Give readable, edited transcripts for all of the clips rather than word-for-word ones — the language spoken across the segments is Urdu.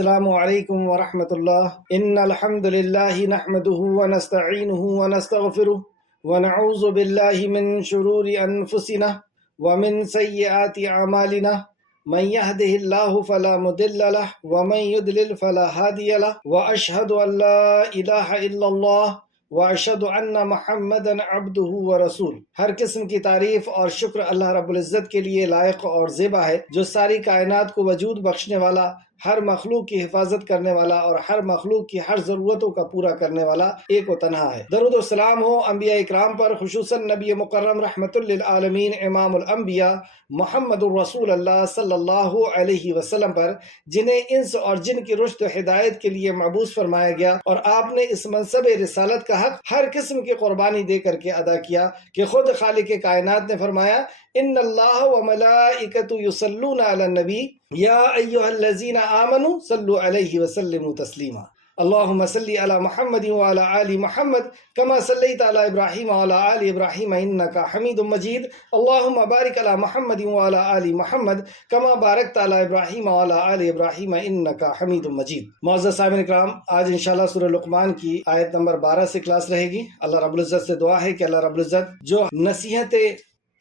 السلام علیکم ورحمۃ اللہ۔ ان الحمد للہ نحمده ونستعینه ونستغفره ونعوذ باللہ من شرور انفسنا ومن سیئات اعمالنا من يهده الله فلا مضل له ومن يضلل فلا هادي له واشهد ان لا اله الا الله واشهد ان محمدا عبده ورسول۔ ہر قسم کی تعریف اور شکر اللہ رب العزت کے لیے لائق اور زیبا ہے، جو ساری کائنات کو وجود بخشنے والا، ہر مخلوق کی حفاظت کرنے والا اور ہر مخلوق کی ہر ضرورتوں کا پورا کرنے والا ایک و تنہا ہے۔ درود و سلام ہو انبیاء اکرام پر، خصوصاً نبی مکرم رحمت للعالمین امام الانبیاء محمد الرسول اللہ صلی اللہ علیہ وسلم پر، جنہیں انس اور جن کی رشد و ہدایت کے لیے مبعوث فرمایا گیا، اور آپ نے اس منصب رسالت کا حق ہر قسم کی قربانی دے کر کے ادا کیا کہ خود خالق کائنات نے فرمایا ان اللہ وملائکۃ یصلون علی النبی یا ایھا الذین آمنوا صلوا علیہ وسلموا تسلیما۔ اللہم صلی علی محمد وعلی آل محمد کما صلیت علی ابراہیم وعلی آل ابراہیم انک حمید مجید۔ اللہم بارک علی محمد وعلی آل محمد کما بارکت علی ابراہیم وعلی آل ابراہیم انک حمید مجید۔ معزز سامعین کرام، آج انشاءاللہ سورہ لقمان کی آیت نمبر 12 سے کلاس رہے گی۔ اللہ رب العزت سے دعا ہے کہ اللہ رب العزت جو نصیحتیں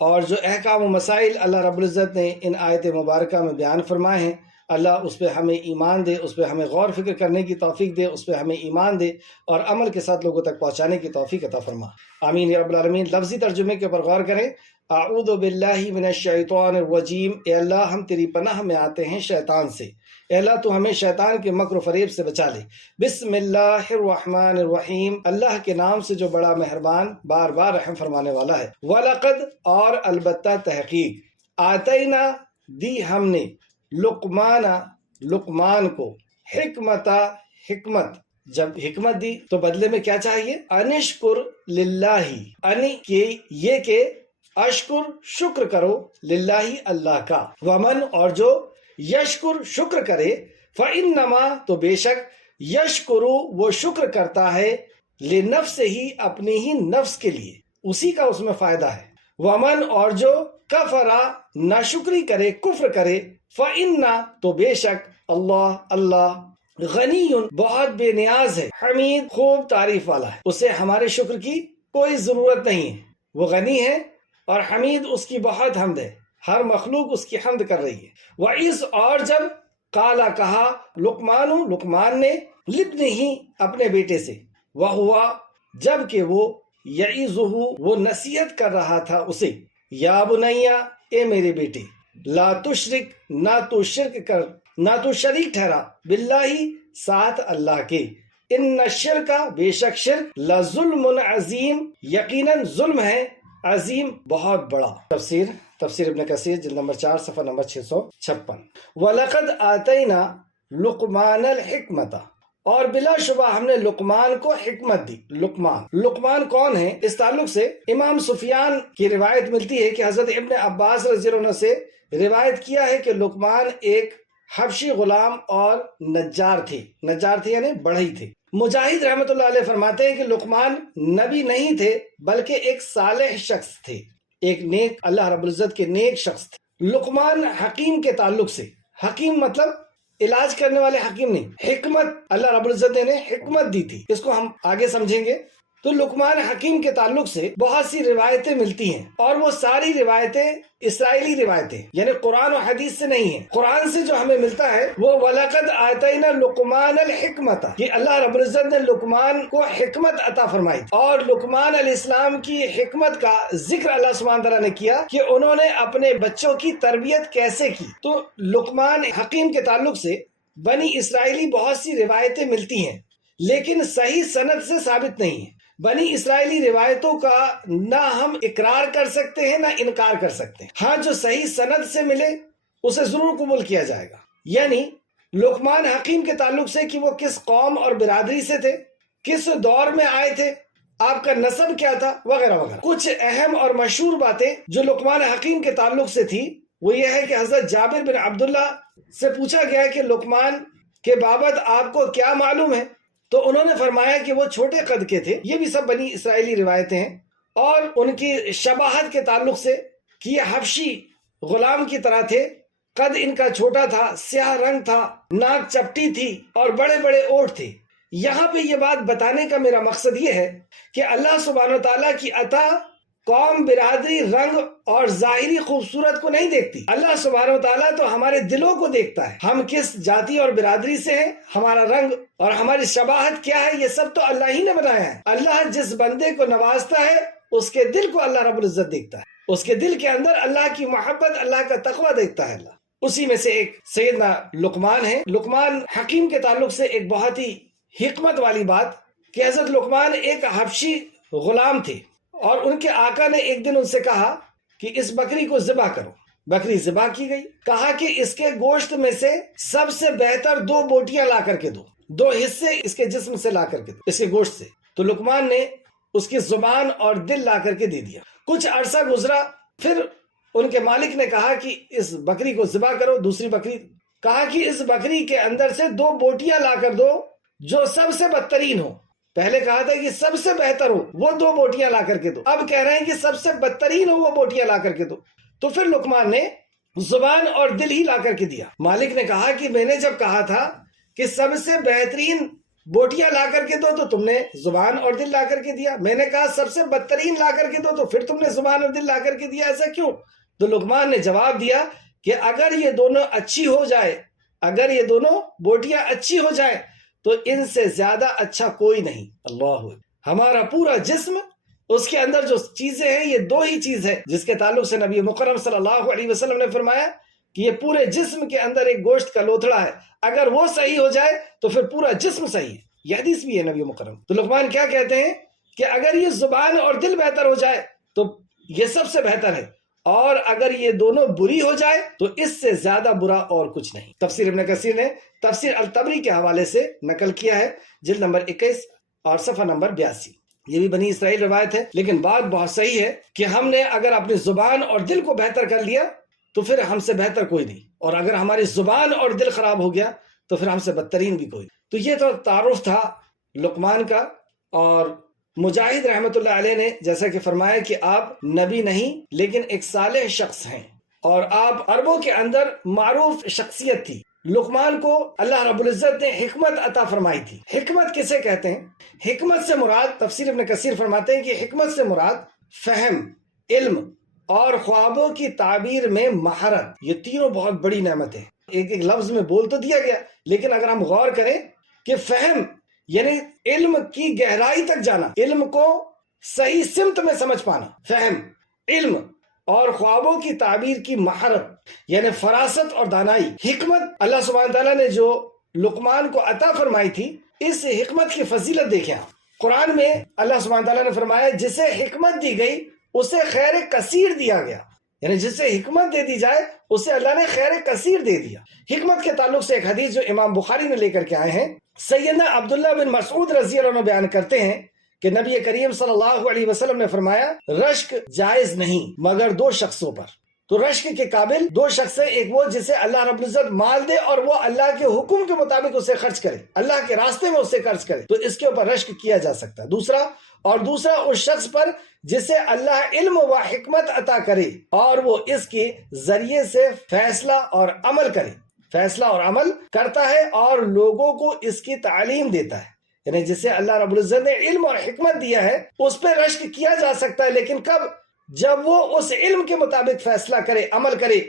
اور جو احکام و مسائل اللہ رب العزت نے ان آیت مبارکہ میں بیان فرمائے ہیں، اللہ اس پہ ہمیں ایمان دے، اس پہ ہمیں غور فکر کرنے کی توفیق دے، اس پہ ہمیں ایمان دے اور عمل کے ساتھ لوگوں تک پہنچانے کی توفیق عطا فرما، آمین یا رب العالمین۔ لفظی ترجمے کے اوپر غور کریں۔ اعوذ باللہ من الشیطان الرجیم، اے اللہ ہم تیری پناہ میں آتے ہیں شیطان سے، اے اللہ تو ہمیں شیطان کے مکر و فریب سے بچا لے۔ بسم اللہ الرحمن الرحیم، اللہ کے نام سے جو بڑا مہربان بار بار رحم فرمانے والا ہے۔ وَلَقَدْ، اور البتہ تحقیق، آتینا، دی ہم نے، لقمان کو، حکمت، جب حکمت دی تو بدلے میں کیا چاہیے؟ انشکر للہ، یہ کہ اشکر، شکر کرو، للہ، اللہ کا، ومن، اور جو یشکر، شکر کرے، فإنما، تو بے شک، یشکرو، وہ شکر کرتا ہے، لنفسہ، اپنی ہی نفس کے لیے، اسی کا اس میں فائدہ ہے۔ ومن، اور جو کفرا، ناشکری کرے، کفر کرے، فإنہ، تو بے شک، اللہ غنی، بہت بے نیاز ہے، حمید، خوب تعریف والا ہے، اسے ہمارے شکر کی کوئی ضرورت نہیں ہے، وہ غنی ہے اور حمید، اس کی بہت حمد ہے، ہر مخلوق اس کی حمد کر رہی ہے۔ وَإِذْ، اور جب، قالا، کہا، لقمان نے، لابنہ، اپنے بیٹے سے، وَهُوَ، جب کہ وہ، یعظہ، وہ نصیحت کر رہا تھا اسے، یا بنیا، اے میرے بیٹے، لا تشرک، نہ تو شریک ٹھہرا، باللہ، ساتھ اللہ کے، ان الشرک، بے شک شرک، لظلم عظیم، یقیناً ظلم ہے، عظیم، بہت بڑا۔ تفسیر ابن کثیر جلد نمبر 4 صفحہ نمبر 656۔ وَلَقَدْ آتَيْنَا لُقْمَانَ الْحِكْمَةَ، اور بلا شبہ ہم نے لقمان کو حکمت دی۔ لقمان کون ہے؟ اس تعلق سے امام سفیان کی روایت ملتی ہے کہ حضرت ابن عباس رضی اللہ عنہ سے روایت کیا ہے کہ لقمان ایک حبشی غلام اور نجار تھے یعنی بڑھئی تھے۔ مجاہد رحمت اللہ علیہ فرماتے ہیں کہ لقمان نبی نہیں تھے بلکہ ایک صالح شخص تھے، ایک نیک، اللہ رب العزت کے نیک شخص تھے۔ لقمان حکیم کے تعلق سے، حکیم مطلب علاج کرنے والے حکیم نہیں، حکمت، اللہ رب العزت نے حکمت دی تھی، اس کو ہم آگے سمجھیں گے۔ تو لقمان حکیم کے تعلق سے بہت سی روایتیں ملتی ہیں، اور وہ ساری روایتیں اسرائیلی روایتیں یعنی قرآن و حدیث سے نہیں ہیں۔ قرآن سے جو ہمیں ملتا ہے وہ وَلَقَدْ آتَيْنَا لُقْمَانَ الْحِكْمَةَ، کہ اللہ رب العزت نے لقمان کو حکمت عطا فرمائی، اور لقمان علیہ السلام کی حکمت کا ذکر اللہ سبحانہ تعالیٰ نے کیا کہ انہوں نے اپنے بچوں کی تربیت کیسے کی۔ تو لقمان حکیم کے تعلق سے بنی اسرائیلی بہت سی روایتیں ملتی ہیں، لیکن صحیح سند سے ثابت نہیں ہے۔ بنی اسرائیلی روایتوں کا نہ ہم اقرار کر سکتے ہیں نہ انکار کر سکتے ہیں، ہاں جو صحیح سند سے ملے اسے ضرور قبول کیا جائے گا۔ یعنی لقمان حکیم کے تعلق سے کہ وہ کس قوم اور برادری سے تھے، کس دور میں آئے تھے، آپ کا نسب کیا تھا، وغیرہ وغیرہ۔ کچھ اہم اور مشہور باتیں جو لقمان حکیم کے تعلق سے تھی وہ یہ ہے کہ حضرت جابر بن عبداللہ سے پوچھا گیا کہ لقمان کے بابت آپ کو کیا معلوم ہے، تو انہوں نے فرمایا کہ وہ چھوٹے قد کے تھے۔ یہ بھی سب بنی اسرائیلی روایتیں ہیں، اور ان کی شباہت کے تعلق سے کہ یہ حبشی غلام کی طرح تھے، قد ان کا چھوٹا تھا، سیاہ رنگ تھا، ناک چپٹی تھی اور بڑے بڑے اونٹ تھے۔ یہاں پہ یہ بات بتانے کا میرا مقصد یہ ہے کہ اللہ سبحانہ و تعالیٰ کی عطا قوم، برادری، رنگ اور ظاہری خوبصورت کو نہیں دیکھتی۔ اللہ سبحانہ و تعالیٰ تو ہمارے دلوں کو دیکھتا ہے، ہم کس جاتی اور برادری سے ہیں، ہمارا رنگ اور ہماری شباہت کیا ہے، یہ سب تو اللہ ہی نے بنایا ہے۔ اللہ جس بندے کو نوازتا ہے اس کے دل کو اللہ رب العزت دیکھتا ہے، اس کے دل کے اندر اللہ کی محبت، اللہ کا تقوی دیکھتا ہے اللہ۔ اسی میں سے ایک سیدنا لقمان ہے۔ لقمان حکیم کے تعلق سے ایک بہت ہی حکمت والی بات کہ حضرت لقمان ایک حبشی غلام تھے اور ان کے آقا نے ایک دن ان سے کہا کہ اس بکری کو ذبح کرو۔ بکری ذبح کی گئی، کہا کہ اس کے گوشت میں سے سب سے بہتر 2 بوٹیاں لا کر کے دو، 2 حصے اس کے جسم سے لا کر کے دو، اس کے گوشت سے۔ تو لقمان نے اس کی زبان اور دل لا کر کے دے دیا۔ کچھ عرصہ گزرا، پھر ان کے مالک نے کہا کہ اس بکری کو ذبح کرو، دوسری بکری، کہا کہ اس بکری کے اندر سے 2 بوٹیاں لا کر دو جو سب سے بدترین ہو۔ پہلے کہا تھا کہ سب سے بہتر ہو، وہ 2 بوٹیاں لا کر کے دو، اب کہہ رہے ہیں کہ سب سے بدترین ہو، وہ بوٹیاں لا کر کے دو۔ تو پھر لقمان نے زبان اور دل ہی لا کر کے دیا۔ مالک نے کہا کہ میں نے جب کہا تھا کہ سب سے بہترین بوٹیاں لا کر کے دو تو تم نے زبان اور دل لا کر کے دیا، میں نے کہا سب سے بدترین لا کر کے دو تو پھر تم نے زبان اور دل لا کر کے دیا، ایسا کیوں؟ تو لقمان نے جواب دیا کہ اگر یہ دونوں اچھی ہو جائے، اگر یہ دونوں بوٹیاں اچھی ہو جائے تو ان سے زیادہ اچھا کوئی نہیں۔ اللہ، ہمارا پورا جسم، اس کے اندر جو چیزیں ہیں یہ 2 ہی چیز ہے جس کے تعلق سے نبی مکرم صلی اللہ علیہ وسلم نے فرمایا کہ یہ پورے جسم کے اندر ایک گوشت کا لوتھڑا ہے، اگر وہ صحیح ہو جائے تو پھر پورا جسم صحیح ہے۔ یہ حدیث بھی ہے نبی مکرم۔ تو لقمان کیا کہتے ہیں کہ اگر یہ زبان اور دل بہتر ہو جائے تو یہ سب سے بہتر ہے، اور اگر یہ دونوں بری ہو جائے تو اس سے زیادہ برا اور کچھ نہیں۔ تفسیر ابن کثیر نے تفسیر الطبری کے حوالے سے نقل کیا ہے، جلد نمبر 21 اور صفحہ نمبر 82۔ یہ بھی بنی اسرائیل روایت ہے، لیکن بات بہت صحیح ہے کہ ہم نے اگر اپنی زبان اور دل کو بہتر کر لیا تو پھر ہم سے بہتر کوئی نہیں، اور اگر ہماری زبان اور دل خراب ہو گیا تو پھر ہم سے بدترین بھی کوئی۔ تو یہ تو تعارف تھا لقمان کا، اور مجاہد رحمت اللہ علیہ نے جیسا کہ فرمایا کہ آپ نبی نہیں لیکن ایک صالح شخص ہیں، اور آپ عربوں کے اندر معروف شخصیت تھی۔ لقمان کو اللہ رب العزت نے حکمت عطا فرمائی تھی۔ حکمت کسے کہتے ہیں؟ حکمت سے مراد، تفسیر ابن کثیر فرماتے ہیں کہ حکمت سے مراد فہم، علم اور خوابوں کی تعبیر میں مہارت، یہ تینوں بہت بڑی نعمت ہے۔ ایک ایک لفظ میں بول تو دیا گیا، لیکن اگر ہم غور کریں کہ فہم یعنی علم کی گہرائی تک جانا، علم کو صحیح سمت میں سمجھ پانا، فہم، علم اور خوابوں کی تعبیر کی مہارت یعنی فراست اور دانائی۔ حکمت اللہ سبحانہ تعالیٰ نے جو لقمان کو عطا فرمائی تھی، اس حکمت کی فضیلت دیکھیں آپ۔ قرآن میں اللہ سبحانہ تعالیٰ نے فرمایا جسے حکمت دی گئی اسے خیر کثیر دیا گیا، یعنی جسے حکمت دے دی جائے اسے اللہ نے خیر کثیر دے دیا۔ حکمت کے تعلق سے ایک حدیث جو امام بخاری نے لے کر کے آئے ہیں، سیدنا عبداللہ بن مسعود رضی اللہ عنہ بیان کرتے ہیں کہ نبی کریم صلی اللہ علیہ وسلم نے فرمایا رشک جائز نہیں مگر 2 شخصوں پر۔ تو رشک کے قابل 2 شخص ہیں، ایک وہ جسے اللہ رب العزت مال دے اور وہ اللہ کے حکم کے مطابق اسے خرچ کرے، اللہ کے راستے میں اسے خرچ کرے، تو اس کے اوپر رشک کیا جا سکتا ہے۔ دوسرا اس شخص پر جسے اللہ علم و حکمت عطا کرے اور وہ اس کے ذریعے سے فیصلہ اور عمل کرتا ہے اور لوگوں کو اس کی تعلیم دیتا ہے، یعنی جسے اللہ رب العزت نے علم اور حکمت دیا ہے اس پہ رشک کیا جا سکتا ہے، لیکن کب؟ جب وہ اس علم کے مطابق فیصلہ کرے، عمل کرے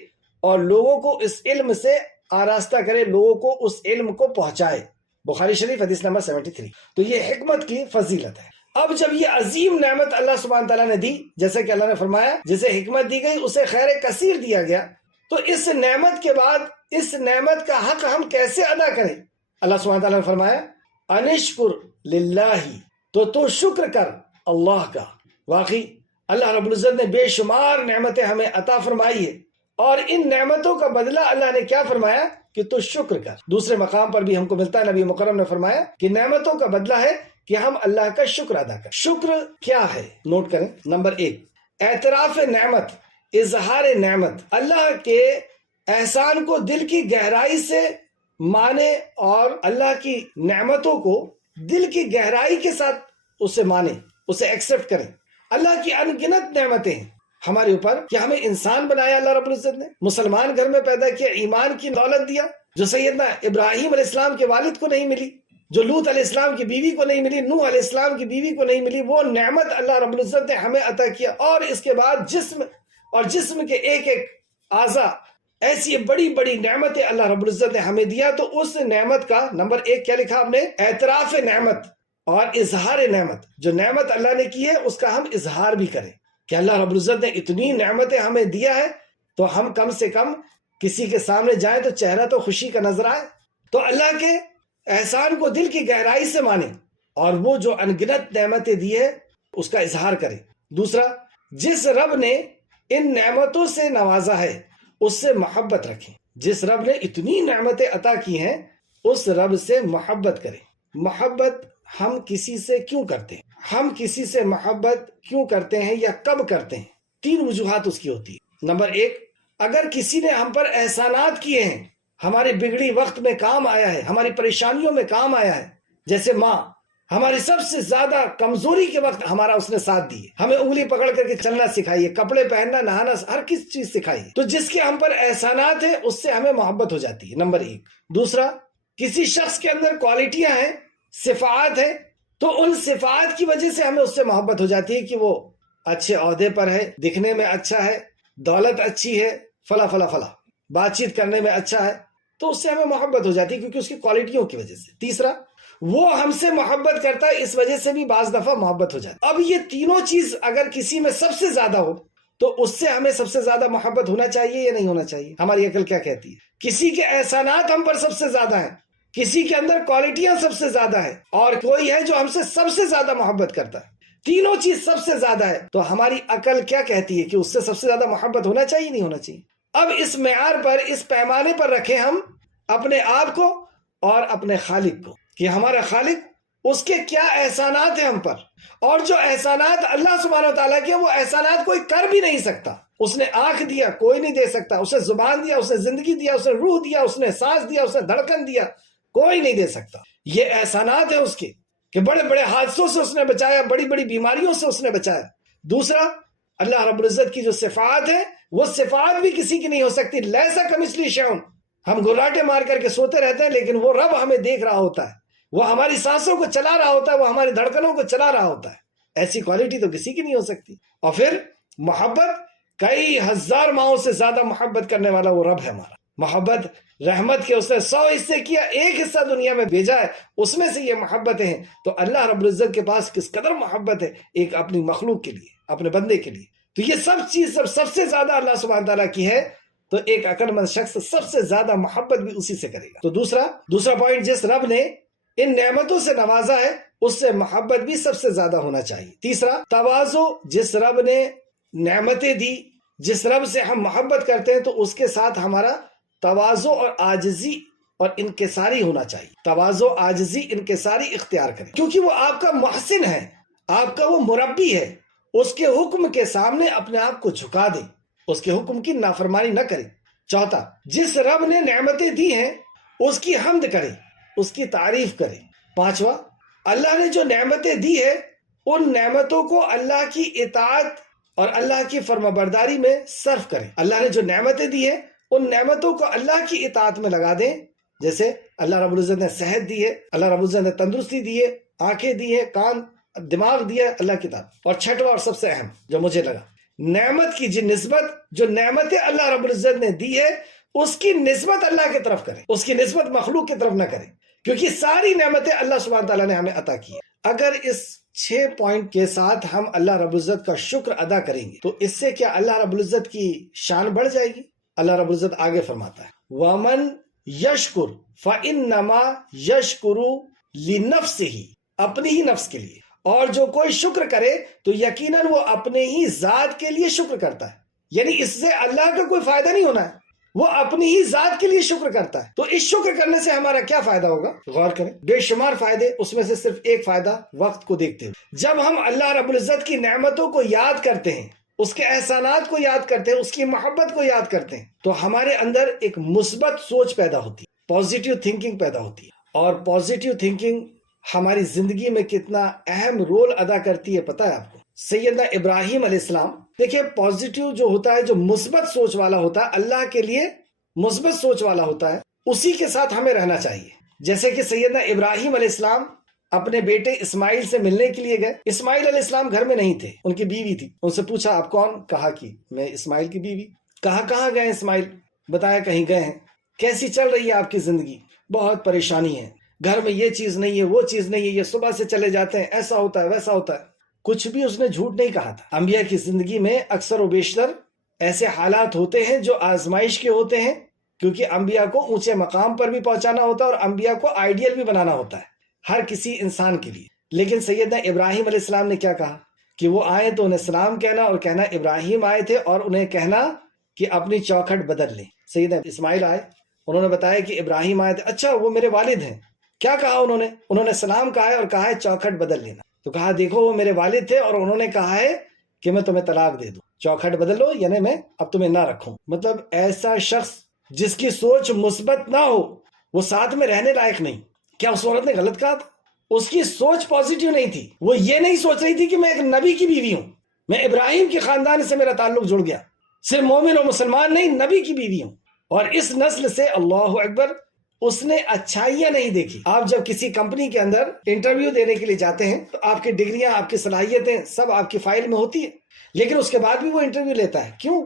اور لوگوں کو اس علم سے آراستہ کرے، لوگوں کو اس علم کو پہنچائے۔ بخاری شریف حدیث نمبر 73۔ تو یہ حکمت کی فضیلت ہے۔ اب جب یہ عظیم نعمت اللہ سبحانہ تعالیٰ نے دی، جیسے کہ اللہ نے فرمایا جسے حکمت دی گئی اسے خیر کثیر دیا گیا، تو اس نعمت کے بعد اس نعمت کا حق ہم کیسے ادا کریں؟ اللہ سبحانہ تعالیٰ نے فرمایا انشکر للہ، تو شکر کر اللہ کا۔ واقعی اللہ رب العزت نے بے شمار نعمتیں ہمیں عطا فرمائی ہے، اور ان نعمتوں کا بدلہ اللہ نے کیا فرمایا کہ تو شکر کر۔ دوسرے مقام پر بھی ہم کو ملتا ہے، نبی مکرم نے فرمایا کہ نعمتوں کا بدلہ ہے کہ ہم اللہ کا شکر ادا کریں۔ شکر کیا ہے؟ نوٹ کریں۔ نمبر 1، اعتراف نعمت، اظہار نعمت، اللہ کے احسان کو دل کی گہرائی سے مانے اور اللہ کی نعمتوں کو دل کی گہرائی کے ساتھ اسے مانے، اسے ایکسپٹ کریں۔ اللہ کی ان گنت نعمتیں ہیں، ہمارے اوپر کہ ہمیں انسان بنایا اللہ رب العزت نے، مسلمان گھر میں پیدا کیا، ایمان کی دولت دیا جو سیدنا ابراہیم علیہ السلام کے والد کو نہیں ملی، جو لوط علیہ السلام کی بیوی کو نہیں ملی، نوح علیہ السلام کی بیوی کو نہیں ملی، وہ نعمت اللہ رب العزت نے ہمیں عطا کیا۔ اور اس کے بعد جسم اور جسم کے ایک ایک اعضا، ایسی بڑی بڑی نعمتیں اللہ رب العزت نے ہمیں دیا۔ تو اس نعمت کا نمبر 1 کیا لکھا ہم نے؟ اعتراف نعمت اور اظہار نعمت۔ جو نعمت اللہ نے کی ہے اس کا ہم اظہار بھی کریں کہ اللہ رب العزت نے اتنی نعمتیں ہمیں دیا ہے، تو ہم کم سے کم کسی کے سامنے جائیں تو چہرہ تو خوشی کا نظر آئے، تو اللہ کے احسان کو دل کی گہرائی سے مانیں، اور وہ جو انگنت نعمتیں دی ہے اس کا اظہار کریں۔ دوسرا، جس رب نے ان نعمتوں سے نوازا ہے اس سے محبت رکھیں۔ جس رب نے اتنی نعمتیں عطا کی ہیں اس رب سے محبت کریں۔ محبت ہم کسی سے کیوں کرتے ہیں؟ ہم کسی سے محبت کیوں کرتے ہیں یا کب کرتے ہیں؟ 3 وجوہات اس کی ہوتی ہے۔ نمبر 1، اگر کسی نے ہم پر احسانات کیے ہیں، ہماری بگڑی وقت میں کام آیا ہے، ہماری پریشانیوں میں کام آیا ہے، جیسے ماں ہماری سب سے زیادہ کمزوری کے وقت ہمارا اس نے ساتھ دی، ہمیں انگلی پکڑ کر کے چلنا سکھائی، کپڑے پہننا، نہانا، ہر کس چیز سکھائی، تو جس کے ہم پر احسانات ہیں اس سے ہمیں محبت ہو جاتی ہے، نمبر 1۔ دوسرا، کسی شخص کے اندر کوالٹیاں ہیں، صفات ہیں، تو ان صفات کی وجہ سے ہمیں اس سے محبت ہو جاتی ہے کہ وہ اچھے عہدے پر ہے، دکھنے میں اچھا ہے، دولت اچھی ہے، فلا فلا فلا، بات چیت کرنے میں اچھا ہے، تو اس سے ہمیں محبت ہو جاتی ہے کیونکہ اس کی کوالٹیوں کی وجہ سے۔ تیسرا، وہ ہم سے محبت کرتا ہے، اس وجہ سے بھی بعض دفعہ محبت ہو جاتی ہے۔ اب یہ تینوں چیز اگر کسی میں سب سے زیادہ ہو تو اس سے ہمیں سب سے زیادہ محبت ہونا چاہیے یا نہیں ہونا چاہیے؟ ہماری عقل کیا کہتی ہے؟ کسی کے احسانات ہم پر سب سے زیادہ ہیں، کسی کے اندر کوالٹیاں سب سے زیادہ ہیں، اور کوئی ہے جو ہم سے سب سے زیادہ محبت کرتا ہے، تینوں چیز سب سے زیادہ ہے، تو ہماری عقل کیا کہتی ہے کہ اس سے سب سے زیادہ محبت ہونا چاہیے نہیں ہونا چاہیے؟ اب اس معیار پر، اس پیمانے پر رکھیں ہم اپنے آپ کو اور اپنے خالق کو، کہ ہمارا خالق، اس کے کیا احسانات ہیں ہم پر، اور جو احسانات اللہ سبحانہ و تعالیٰ کے، وہ احسانات کوئی کر بھی نہیں سکتا۔ اس نے آنکھ دیا، کوئی نہیں دے سکتا، اس نے زبان دیا، اس نے زندگی دیا، اس نے روح دیا، اس نے سانس دیا، اس نے دھڑکن دیا، کوئی نہیں دے سکتا۔ یہ احسانات ہیں اس کے کہ بڑے بڑے حادثوں سے اس نے بچایا، بڑی بڑی بیماریوں سے اس نے بچایا۔ دوسرا، اللہ رب العزت کی جو صفات ہیں، وہ صفات بھی کسی کی نہیں ہو سکتی۔ لیسا کمثلہ شیء، ہم گراٹے مار کر کے سوتے رہتے ہیں لیکن وہ رب ہمیں دیکھ رہا ہوتا ہے، وہ ہماری سانسوں کو چلا رہا ہوتا ہے، وہ ہماری دھڑکنوں کو چلا رہا ہوتا ہے۔ ایسی کوالٹی تو کسی کی نہیں ہو سکتی۔ اور پھر محبت، کئی ہزار ماؤں سے زیادہ محبت کرنے والا وہ رب ہے ہمارا۔ محبت رحمت کے اس نے 100 حصے کیا، 1 حصہ دنیا میں بھیجا ہے، اس میں سے یہ محبتیں ہیں۔ تو اللہ رب العزت کے پاس کس قدر محبت ہے ایک اپنی مخلوق کے لیے، اپنے بندے کے لیے۔ تو یہ سب چیز سب سے زیادہ اللہ سبحانہ تعالیٰ کی ہے، تو ایک عقل مند شخص سب سے زیادہ محبت بھی اسی سے کرے گا۔ تو دوسرا پوائنٹ، جس رب نے ان نعمتوں سے نوازا ہے اس سے محبت بھی سب سے زیادہ ہونا چاہیے۔ تیسرا، تواضع، جس رب نے نعمتیں دی، جس رب سے ہم محبت کرتے ہیں تو اس کے ساتھ ہمارا تواضع اور عاجزی اور انکساری ہونا چاہیے۔ تواضع، عاجزی، انکساری اختیار کریں، کیونکہ وہ آپ کا محسن ہے، آپ کا وہ مربی ہے۔ اس کے حکم کے سامنے اپنے آپ کو جھکا دیں، اس کے حکم کی نافرمانی نہ کریں۔ چوتھا، جس رب نے نعمتیں دی ہیں اس کی حمد کریں، اس کی تعریف کریں۔ پانچواں، اللہ نے جو نعمتیں دی ہے ان نعمتوں کو اللہ کی اطاعت اور اللہ کی فرمانبرداری میں صرف کریں۔ اللہ نے جو نعمتیں دی ہیں ان نعمتوں کو اللہ کی اطاعت میں لگا دیں، جیسے اللہ رب العزت نے صحت دی ہے، اللہ رب العزت نے تندرستی دی ہے، آنکھیں دی ہے، کان، دماغ دیا ہے، اللہ کی اطاعت۔ اور چھٹواں اور سب سے اہم جو مجھے لگا، نعمت کی نسبت، جو نعمتیں اللہ رب العزت نے دی ہے اس کی نسبت اللہ کی طرف کریں، اس کی نسبت مخلوق کی طرف نہ کریں، کیونکہ ساری نعمتیں اللہ سبحانہ تعالیٰ نے ہمیں عطا کی ہے۔ اگر اس 6 پوائنٹ کے ساتھ ہم اللہ رب العزت کا شکر ادا کریں گے تو اس سے کیا اللہ رب العزت کی شان بڑھ جائے گی؟ اللہ رب العزت آگے فرماتا ہے، وَمَن يَشْكُرْ فَإِنَّمَا يَشْكُرُ لِنَفْسِهِ، اپنی ہی نفس کے لیے، اور جو کوئی شکر کرے تو یقیناً وہ اپنے ہی ذات کے لیے شکر کرتا ہے، یعنی اس سے اللہ کا کوئی فائدہ نہیں ہونا ہے، وہ اپنی ہی ذات کے لیے شکر کرتا ہے۔ تو اس شکر کرنے سے ہمارا کیا فائدہ ہوگا؟ غور کریں، بے شمار فائدے، اس میں سے صرف ایک فائدہ وقت کو دیکھتے ہوئے، جب ہم اللہ رب العزت کی نعمتوں کو یاد کرتے ہیں، اس کے احسانات کو یاد کرتے ہیں، اس کی محبت کو یاد کرتے ہیں، تو ہمارے اندر ایک مثبت سوچ پیدا ہوتی ہے، پازیٹیو تھنکنگ پیدا ہوتی ہے۔ اور پازیٹیو تھنکنگ ہماری زندگی میں کتنا اہم رول ادا کرتی ہے پتہ ہے آپ کو؟ سیدنا ابراہیم علیہ السلام دیکھیں پازیٹیو جو ہوتا ہے، جو مثبت سوچ والا ہوتا ہے، اللہ کے لیے مثبت سوچ والا ہوتا ہے، اسی کے ساتھ ہمیں رہنا چاہیے. جیسے کہ سیدنا ابراہیم علیہ السلام اپنے بیٹے اسماعیل سے ملنے کے لیے گئے. اسماعیل علیہ السلام گھر میں نہیں تھے، ان کی بیوی تھی. ان سے پوچھا آپ کون؟ کہا کہ میں اسماعیل کی بیوی. کہاں گئے اسماعیل؟ بتایا کہیں گئے ہیں. کیسی چل رہی ہے آپ کی زندگی؟ بہت پریشانی ہے، گھر میں یہ چیز نہیں ہے، وہ چیز نہیں ہے، یہ صبح سے چلے جاتے ہیں، ایسا ہوتا ہے ویسا ہوتا ہے. کچھ بھی اس نے جھوٹ نہیں کہا تھا. انبیاء کی زندگی میں اکثر و بیشتر ایسے حالات ہوتے ہیں جو آزمائش کے ہوتے ہیں، کیونکہ انبیاء کو اونچے مقام پر بھی پہنچانا ہوتا ہے اور انبیاء کو آئیڈیل بھی بنانا ہوتا ہے ہر کسی انسان کے لیے. لیکن سیدنا ابراہیم علیہ السلام نے کیا کہا کہ وہ آئے تو انہیں سلام کہنا، اور کہنا ابراہیم آئے تھے، اور انہیں کہنا کہ اپنی چوکھٹ بدل لیں. سیدنا اسماعیل آئے، انہوں نے بتایا کہ ابراہیم آئے تھے. اچھا وہ میرے والد ہیں. کیا کہا انہوں نے سلام کہا ہے اور کہا ہے چوکھٹ بدل لینا. تو کہا دیکھو وہ میرے والد تھے اور انہوں نے کہا ہے کہ میں تمہیں طلاق دے دوں، چوکھٹ بدل لو، یعنی میں اب تمہیں نہ رکھوں. مطلب ایسا شخص جس کی سوچ مثبت نہ ہو وہ ساتھ میں رہنے لائق نہیں. کیا اس عورت نے غلط کہا تھا؟ اس کی سوچ پازیٹیو نہیں تھی. وہ یہ نہیں سوچ رہی تھی کہ میں ایک نبی کی بیوی ہوں، میں ابراہیم کے خاندان سے میرا تعلق جڑ گیا، صرف مومن اور مسلمان نہیں، نبی کی بیوی ہوں، اور اس نسل سے اللہ اکبر. اس نے اچھائیاں نہیں دیکھی. آپ جب کسی کمپنی کے اندر انٹرویو دینے کے لیے جاتے ہیں تو آپ کی ڈگریاں، آپ کی صلاحیتیں سب آپ کی فائل میں ہوتی ہے، لیکن اس کے بعد بھی وہ انٹرویو لیتا ہے. کیوں؟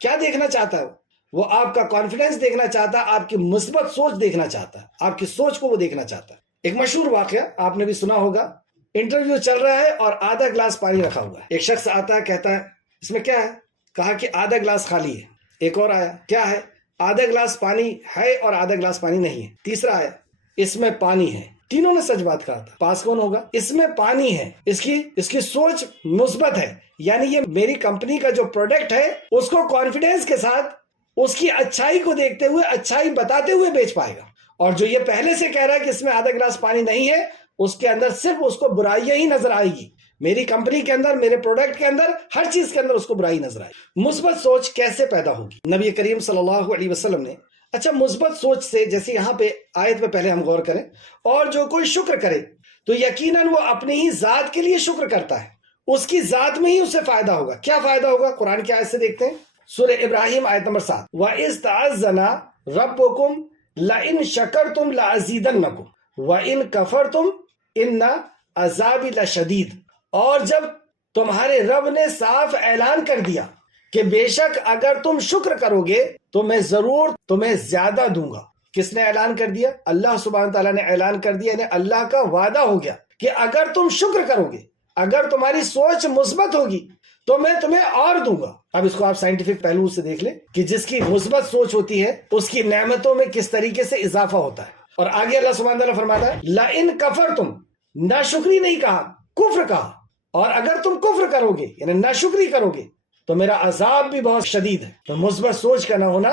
کیا دیکھنا چاہتا ہے وہ آپ کا کانفیڈنس دیکھنا چاہتا ہے، آپ کی مثبت سوچ دیکھنا چاہتا ہے، آپ کی سوچ کو وہ دیکھنا چاہتا ہے. ایک مشہور واقعہ آپ نے بھی سنا ہوگا. انٹرویو چل رہا ہے اور آدھا گلاس پانی رکھا ہوا ہے. ایک شخص آتا ہے، کہتا ہے اس میں کیا ہے؟ کہا کہ آدھا گلاس خالی ہے. ایک اور آیا، کیا ہے؟ آدھا گلاس پانی ہے اور آدھا گلاس پانی نہیں ہے. تیسرا آیا، اس میں پانی ہے. تینوں نے سچ بات کہا تھا. پاس کون ہوگا؟ اس میں پانی ہے. اس کی سوچ مثبت ہے، یعنی یہ میری کمپنی کا جو پروڈکٹ ہے اس کو کانفیڈنس کے ساتھ، اس کی اچھائی کو دیکھتے ہوئے، اچھائی بتاتے ہوئے بیچ پائے گا. اور جو یہ پہلے سے کہہ رہا ہے کہ اس میں آدھا گلاس پانی نہیں ہے، اس کے اندر صرف اس کو برائیاں ہی نظر آئے گی. میری کمپنی کے اندر، میرے پروڈکٹ کے اندر، ہر چیز کے اندر اس کو برائی نظر آئے. مثبت سوچ کیسے پیدا ہوگی؟ نبی کریم صلی اللہ علیہ وسلم نے اچھا مثبت سوچ سے، جیسے یہاں پہ آیت پہ پہلے ہم غور کریں، اور جو کوئی شکر کرے تو یقیناً وہ اپنی ہی ذات کے لیے شکر کرتا ہے، اس کی ذات میں ہی اسے فائدہ ہوگا. کیا فائدہ ہوگا؟ قرآن کی آیت سے دیکھتے ہیں، سورہ ابراہیم آیت نمبر 7. وَإِذْ تَعَذَّنَا رَبُّكُمْ لَئِن شَكَرْتُمْ لَأَزِيدَنَّكُمْ وَإِن كَفَرْتُمْ إِنَّ عَذَابِي لَشَدِيدٌ. اور جب تمہارے رب نے صاف اعلان کر دیا کہ بے شک اگر تم شکر کرو گے تو میں ضرور تمہیں زیادہ دوں گا. کس نے اعلان کر دیا؟ اللہ سبحانہ تعالیٰ نے اعلان کر دیا، یعنی اللہ کا وعدہ ہو گیا کہ اگر تم شکر کرو گے، اگر تمہاری سوچ مثبت ہوگی تو میں تمہیں اور دوں گا. اب اس کو آپ سائنٹیفک پہلو سے دیکھ لیں کہ جس کی مثبت سوچ ہوتی ہے اس کی نعمتوں میں کس طریقے سے اضافہ ہوتا ہے. اور آگے اللہ سبحانہ تعالیٰ فرماتا ہے لَإِن كَفَرْتُمْ، ناشکری نہیں کہا، کفر کہا. اور اگر تم کفر کرو گے یعنی ناشکری کرو گے تو میرا عذاب بھی بہت شدید ہے. تو مثبت سوچ کا نہ ہونا،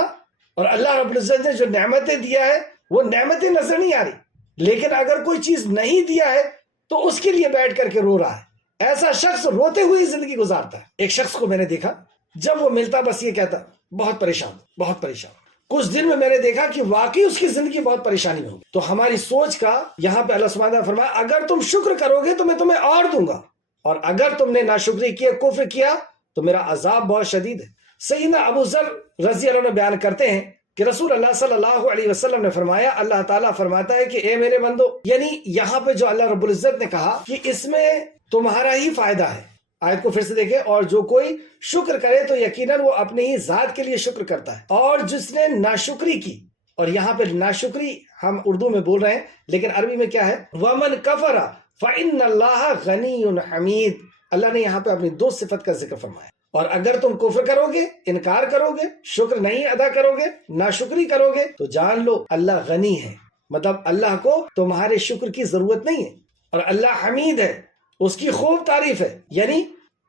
اور اللہ رب العزت نے جو نعمتیں دیا ہے وہ نعمتیں نظر نہیں آ رہی، لیکن اگر کوئی چیز نہیں دیا ہے تو اس کے لیے بیٹھ کر کے رو رہا ہے. ایسا شخص روتے ہوئے زندگی گزارتا ہے. ایک شخص کو میں نے دیکھا، جب وہ ملتا بس یہ کہتا بہت پریشان، بہت پریشان. کچھ دن میں میں نے دیکھا کہ واقعی اس کی زندگی بہت پریشانی میں ہوگی. تو ہماری سوچ کا یہاں پہ اللہ سبحانہ نے فرمایا اگر تم شکر کرو گے تو میں تمہیں اور دوں گا، اور اگر تم نے ناشکری کیا، کفر کیا، تو میرا عذاب بہت شدید ہے. سیدنا ابو ذر رضی اللہ عنہ بیان کرتے ہیں کہ رسول اللہ صلی اللہ علیہ وسلم نے فرمایا، اللہ تعالیٰ فرماتا ہے کہ اے میرے بندو، یعنی یہاں پہ جو اللہ رب العزت نے کہا کہ اس میں تمہارا ہی فائدہ ہے. آیت کو پھر سے دیکھیں، اور جو کوئی شکر کرے تو یقیناً وہ اپنی ہی ذات کے لیے شکر کرتا ہے، اور جس نے ناشکری کی، اور یہاں پہ ناشکری ہم اردو میں بول رہے ہیں لیکن عربی میں کیا ہے، وَمَنْ كَفَرَ فَإِنَّ اللَّهَ غَنِيٌّ حَمِيدٌ. اللہ نے یہاں پہ اپنی دو صفت کا ذکر فرمایا. اور اگر تم کفر کرو گے، انکار کرو گے، شکر نہیں ادا کرو گے، ناشکری کرو گے، تو جان لو اللہ غنی ہے، مطلب اللہ کو تمہارے شکر کی ضرورت نہیں ہے. اور اللہ حمید ہے، اس کی خوب تعریف ہے. یعنی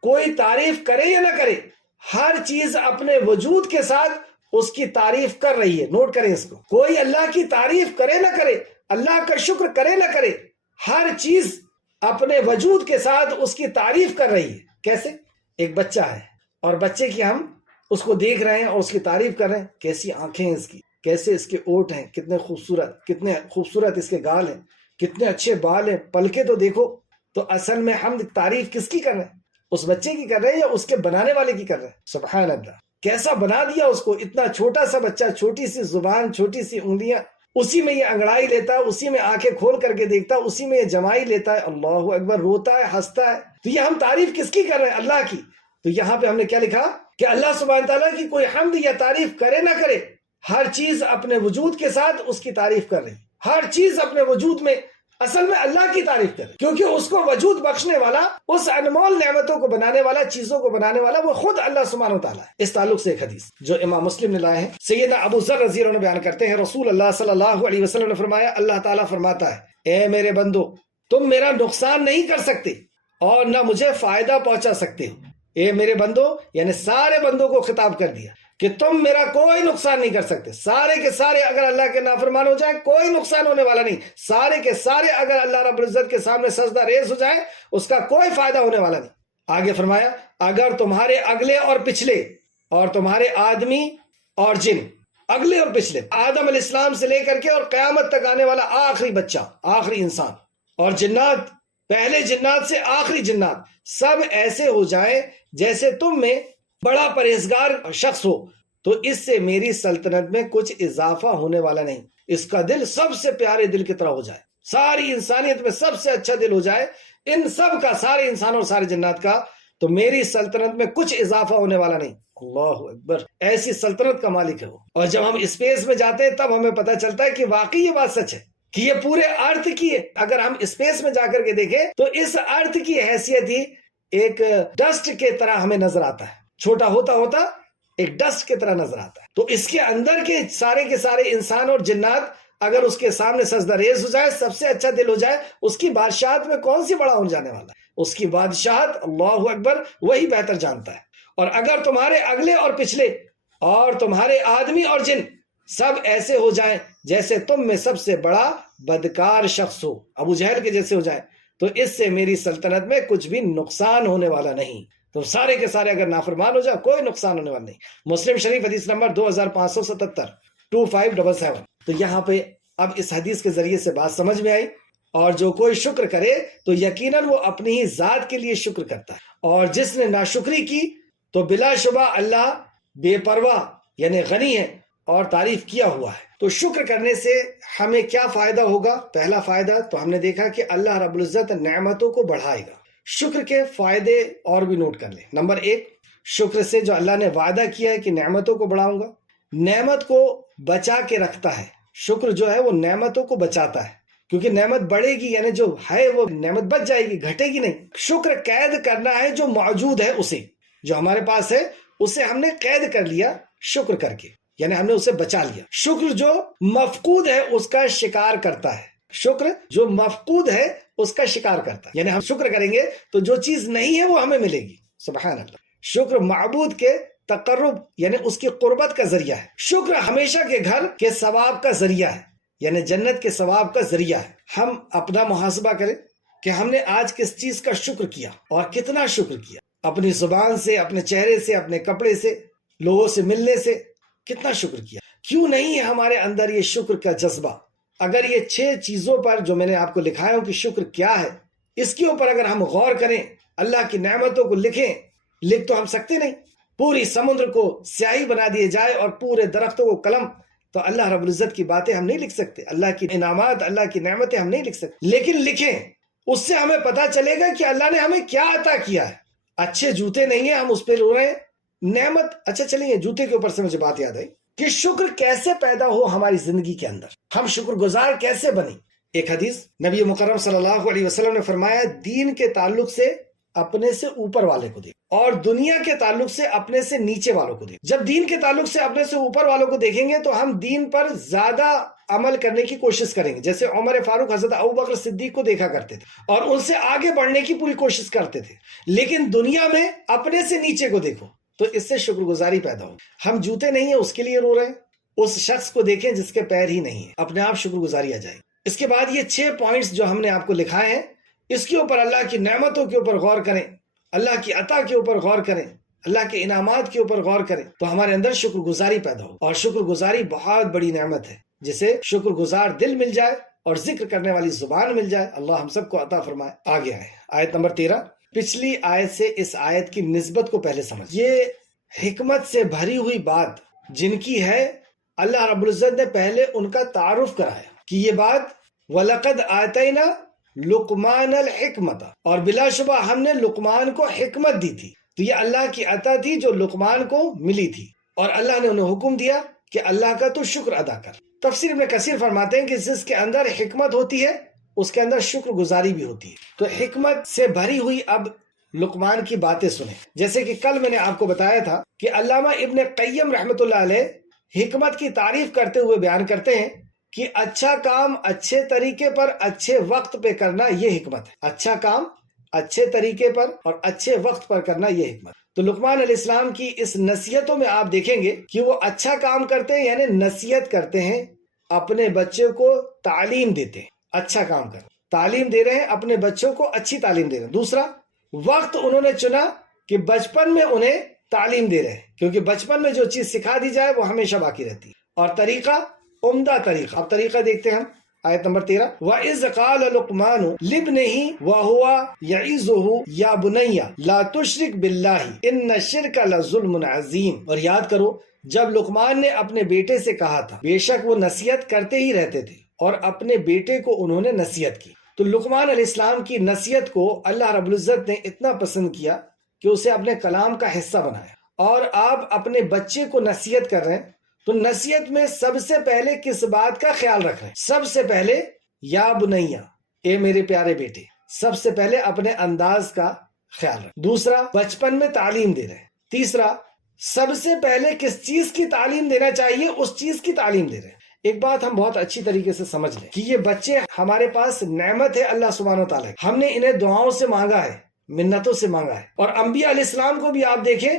کوئی تعریف کرے یا نہ کرے، ہر چیز اپنے وجود کے ساتھ اس کی تعریف کر رہی ہے. نوٹ کریں اس کو، کوئی اللہ کی تعریف کرے نہ کرے، اللہ کا شکر کرے نہ کرے، ہر چیز اپنے وجود کے ساتھ اس کی تعریف کر رہی ہے. کیسے؟ ایک بچہ ہے اور بچے کی ہم اس کو دیکھ رہے ہیں اور اس کی تعریف کر رہے ہیں، کیسی آنکھیں ہیں اس کی، کیسے اس کے اونٹ ہیں، کتنے خوبصورت اس کے گال ہیں، کتنے اچھے بال ہیں، پلکیں تو دیکھو. تو اصل میں ہم تعریف کس کی کر رہے ہیں؟ اس بچے کی کر رہے ہیں یا اس کے بنانے والے کی کر رہے ہیں؟ سبحان اللہ، کیسا بنا دیا اس کو، اتنا چھوٹا سا بچہ، چھوٹی سی زبان، چھوٹی سی انگلیاں، اسی میں یہ انگڑائی لیتا ہے، اسی میں آنکھیں کھول کر کے دیکھتا ہے، اسی میں یہ جمائی لیتا ہے، اللہ اکبر، روتا ہے، ہنستا ہے۔ تو یہ ہم تعریف کس کی کر رہے ہیں؟ اللہ کی۔ تو یہاں پہ ہم نے کیا لکھا کہ اللہ سبحانہ تعالیٰ کی کوئی حمد یا تعریف کرے نہ کرے، ہر چیز اپنے وجود کے ساتھ اس کی تعریف کر رہی، ہر چیز اپنے وجود میں اصل میں اللہ کی تعریف کرے، کیونکہ اس کو وجود بخشنے والا، اس انمول نعمتوں کو بنانے والا، چیزوں کو بنانے والا وہ خود اللہ سبحانہ و تعالیٰ ہے۔ اس تعلق سے ایک حدیث جو امام مسلم نے لائے ہیں، سیدنا ابو ذر رضی اللہ عنہ بیان کرتے ہیں، رسول اللہ صلی اللہ علیہ وسلم نے فرمایا، اللہ تعالیٰ فرماتا ہے، اے میرے بندو، تم میرا نقصان نہیں کر سکتے اور نہ مجھے فائدہ پہنچا سکتے ہو۔ اے میرے بندو یعنی سارے بندوں کو خطاب کر دیا کہ تم میرا کوئی نقصان نہیں کر سکتے، سارے کے سارے اگر اللہ کے نافرمان ہو جائیں کوئی نقصان ہونے والا نہیں، سارے کے سارے اگر اللہ رب العزت کے سامنے سجدہ ریز ہو جائیں اس کا کوئی فائدہ ہونے والا نہیں۔ آگے فرمایا، اگر تمہارے اگلے اور پچھلے اور تمہارے آدمی اور جن، اگلے اور پچھلے، آدم علیہ السلام سے لے کر کے اور قیامت تک آنے والا آخری بچہ، آخری انسان، اور جنات، پہلے جنات سے آخری جنات، سب ایسے ہو جائیں جیسے تم میں بڑا پرہیزگار شخص ہو، تو اس سے میری سلطنت میں کچھ اضافہ ہونے والا نہیں۔ اس کا دل سب سے پیارے دل کی طرح ہو جائے، ساری انسانیت میں سب سے اچھا دل ہو جائے، ان سب کا، سارے انسانوں اور سارے جنات کا، تو میری سلطنت میں کچھ اضافہ ہونے والا نہیں۔ اللہ اکبر، ایسی سلطنت کا مالک ہے وہ۔ اور جب ہم اسپیس میں جاتے ہیں تب ہمیں پتہ چلتا ہے کہ واقعی یہ بات سچ ہے کہ یہ پورے ارتھ کی ہے۔ اگر ہم اسپیس میں جا کر کے دیکھیں تو اس ارتھ کی حیثیت ہی ایک ڈسٹ کے طرح ہمیں نظر آتا ہے، چھوٹا ہوتا ہوتا ایک ڈسٹ کی طرح نظر آتا ہے۔ تو اس کے اندر کے سارے انسان اور جنات اگر اس کے سامنے سجدہ ریز ہو جائے، سب سے اچھا دل ہو جائے، اس کی بادشاہت میں کون سی بڑا ہونے جانے والا ہے؟ اس کی بادشاہت، اللہ اکبر، وہی بہتر جانتا ہے۔ اور اگر تمہارے اگلے اور پچھلے اور تمہارے آدمی اور جن سب ایسے ہو جائیں جیسے تم میں سب سے بڑا بدکار شخص ہو، ابو جہل کے جیسے ہو جائیں، تو اس سے میری سلطنت میں کچھ بھی نقصان ہونے والا نہیں۔ تو سارے کے سارے اگر نافرمان ہو جائے کوئی نقصان ہونے والا نہیں۔ مسلم شریف حدیث نمبر 2577، 2577۔ تو یہاں پہ اب اس حدیث کے ذریعے سے بات سمجھ میں آئی، اور جو کوئی شکر کرے تو یقیناً وہ اپنی ہی ذات کے لیے شکر کرتا ہے، اور جس نے ناشکری کی تو بلا شبہ اللہ بے پرواہ یعنی غنی ہے اور تعریف کیا ہوا ہے۔ تو شکر کرنے سے ہمیں کیا فائدہ ہوگا؟ پہلا فائدہ تو ہم نے دیکھا کہ اللہ رب العزت نعمتوں کو بڑھائے گا۔ شکر کے فائدے اور بھی نوٹ کر لیں۔ نمبر 1، شکر سے جو اللہ نے وعدہ کیا ہے کہ نعمتوں کو بڑھاؤں گا، نعمت کو بچا کے رکھتا ہے۔ شکر جو ہے وہ نعمتوں کو بچاتا ہے، کیونکہ نعمت بڑھے گی یعنی جو ہے وہ نعمت بچ جائے گی، گھٹے گی نہیں۔ شکر قید کرنا ہے جو موجود ہے، اسے جو ہمارے پاس ہے اسے ہم نے قید کر لیا شکر کر کے، یعنی ہم نے اسے بچا لیا۔ شکر جو مفقود ہے اس کا شکار کرتا ہے، شکر جو مفقود ہے اس کا شکار کرتا ہے، یعنی ہم شکر کریں گے تو جو چیز نہیں ہے وہ ہمیں ملے گی۔ سبحان اللہ۔ شکر معبود کے تقرب یعنی اس کی قربت کا ذریعہ ہے۔ شکر ہمیشہ کے گھر کے ثواب کا ذریعہ ہے، یعنی جنت کے ثواب کا ذریعہ ہے۔ ہم اپنا محاسبہ کریں کہ ہم نے آج کس چیز کا شکر کیا اور کتنا شکر کیا، اپنی زبان سے، اپنے چہرے سے، اپنے کپڑے سے، لوگوں سے ملنے سے کتنا شکر کیا۔ کیوں نہیں ہے ہمارے اندر یہ شکر کا جذبہ؟ اگر یہ 6 چیزوں پر جو میں نے آپ کو لکھایا ہوں کہ شکر کیا ہے، اس کے اوپر اگر ہم غور کریں، اللہ کی نعمتوں کو لکھیں، لکھ تو ہم سکتے نہیں۔ پوری سمندر کو سیاہی بنا دیے جائے اور پورے درختوں کو قلم، تو اللہ رب العزت کی باتیں ہم نہیں لکھ سکتے، اللہ کی انعامات، اللہ کی نعمتیں ہم نہیں لکھ سکتے، لیکن لکھیں، اس سے ہمیں پتہ چلے گا کہ اللہ نے ہمیں کیا عطا کیا ہے۔ اچھے جوتے نہیں ہیں، ہم اس پہ رو رہے ہیں، نعمت۔ اچھا چلیے، جوتے کے اوپر سے مجھے بات یاد آئی کہ شکر کیسے پیدا ہو ہماری زندگی کے اندر، ہم شکر گزار کیسے بنیں۔ ایک حدیث نبی مکرم صلی اللہ علیہ وسلم نے فرمایا، دین کے تعلق سے اپنے سے اوپر والے کو دیکھ اور دنیا کے تعلق سے اپنے سے نیچے والوں کو دیکھ۔ جب دین کے تعلق سے اپنے سے اوپر والوں کو دیکھیں گے تو ہم دین پر زیادہ عمل کرنے کی کوشش کریں گے، جیسے عمر فاروق، حضرت ابوبکر صدیق کو دیکھا کرتے تھے اور ان سے آگے بڑھنے کی پوری کوشش کرتے تھے۔ لیکن دنیا میں اپنے سے نیچے کو دیکھو تو اس سے شکر گزاری پیدا ہو۔ ہم جوتے نہیں ہیں اس کے لیے رو رہے ہیں، اس شخص کو دیکھیں جس کے پیر ہی نہیں ہیں، اپنے آپ شکر گزاری آ جائے گی۔ اس کے بعد یہ 6 پوائنٹس جو ہم نے آپ کو لکھائے ہیں، اس کے اوپر اللہ کی نعمتوں کے اوپر غور کریں، اللہ کی عطا کے اوپر غور کریں، اللہ کے انعامات کے اوپر غور کریں، تو ہمارے اندر شکر گزاری پیدا ہو۔ اور شکر گزاری بہت بڑی نعمت ہے، جسے شکر گزار دل مل جائے اور ذکر کرنے والی زبان مل جائے، اللہ ہم سب کو عطا فرمائے۔ آگے آئے آیت نمبر 13، پچھلی آیت سے اس آیت کی نسبت کو پہلے سمجھ. یہ حکمت سے بھری ہوئی بات جن کی ہے، اللہ رب العزت نے پہلے ان کا تعارف کرایا کہ یہ بات وَلَقَدْ آتَيْنَا لُقْمَانَ الْحِكْمَةَ، اور بلا شبہ ہم نے لقمان کو حکمت دی تھی. تو یہ اللہ کی عطا تھی جو لقمان کو ملی تھی، اور اللہ نے انہیں حکم دیا کہ اللہ کا تو شکر ادا کر. تفسیر ابن کثیر فرماتے ہیں کہ جس کے اندر حکمت ہوتی ہے اس کے اندر شکر گزاری بھی ہوتی ہے. تو حکمت سے بھری ہوئی اب لقمان کی باتیں سنیں. جیسے کہ کل میں نے آپ کو بتایا تھا کہ علامہ ابن قیم رحمۃ اللہ علیہ حکمت کی تعریف کرتے ہوئے بیان کرتے ہیں کہ اچھا کام اچھے طریقے پر اچھے وقت پہ کرنا یہ حکمت ہے. اچھا کام اچھے طریقے پر اور اچھے وقت پر کرنا یہ حکمت. تو لقمان علیہ السلام کی اس نصیحتوں میں آپ دیکھیں گے کہ وہ اچھا کام کرتے ہیں، یعنی نصیحت کرتے ہیں، اپنے بچے کو تعلیم دیتے ہیں. اچھا کام کر تعلیم دے رہے ہیں، اپنے بچوں کو اچھی تعلیم دے رہے ہیں. دوسرا وقت انہوں نے چنا کہ بچپن میں انہیں تعلیم دے رہے ہیں، کیونکہ بچپن میں جو چیز سکھا دی جائے وہ ہمیشہ باقی رہتی ہے. اور طریقہ عمدہ طریقہ. اب طریقہ دیکھتے ہیں ہم. آیت نمبر 13 وَإِذْ قَالَ لُقْمَانُ لِابْنِهِ وَهُوَ يَعِظُهُ يَا بُنَيَّ لَا تُشْرِكْ بِاللَّهِ إِنَّ الشِّرْكَ لَظُلْمٌ عَظِيمٌ. اور یاد کرو جب لقمان نے اپنے بیٹے سے کہا تھا، بے شک وہ نصیحت کرتے ہی رہتے تھے اور اپنے بیٹے کو انہوں نے نصیحت کی. تو لقمان علیہ السلام کی نصیحت کو اللہ رب العزت نے اتنا پسند کیا کہ اسے اپنے کلام کا حصہ بنایا. اور آپ اپنے بچے کو نصیحت کر رہے ہیں تو نصیحت میں سب سے پہلے کس بات کا خیال رکھ رہے ہیں؟ سب سے پہلے یا بنیا، اے میرے پیارے بیٹے، سب سے پہلے اپنے انداز کا خیال رکھ. دوسرا بچپن میں تعلیم دے رہے ہیں. تیسرا سب سے پہلے کس چیز کی تعلیم دینا چاہیے اس چیز کی تعلیم دے رہے ہیں. ایک بات ہم بہت اچھی طریقے سے سمجھ لیں کہ یہ بچے ہمارے پاس نعمت ہے اللہ سبحانہ و تعالیٰ. ہم نے انہیں دعاؤں سے مانگا ہے، منتوں سے مانگا ہے. اور انبیاء علیہ السلام کو بھی آپ دیکھیں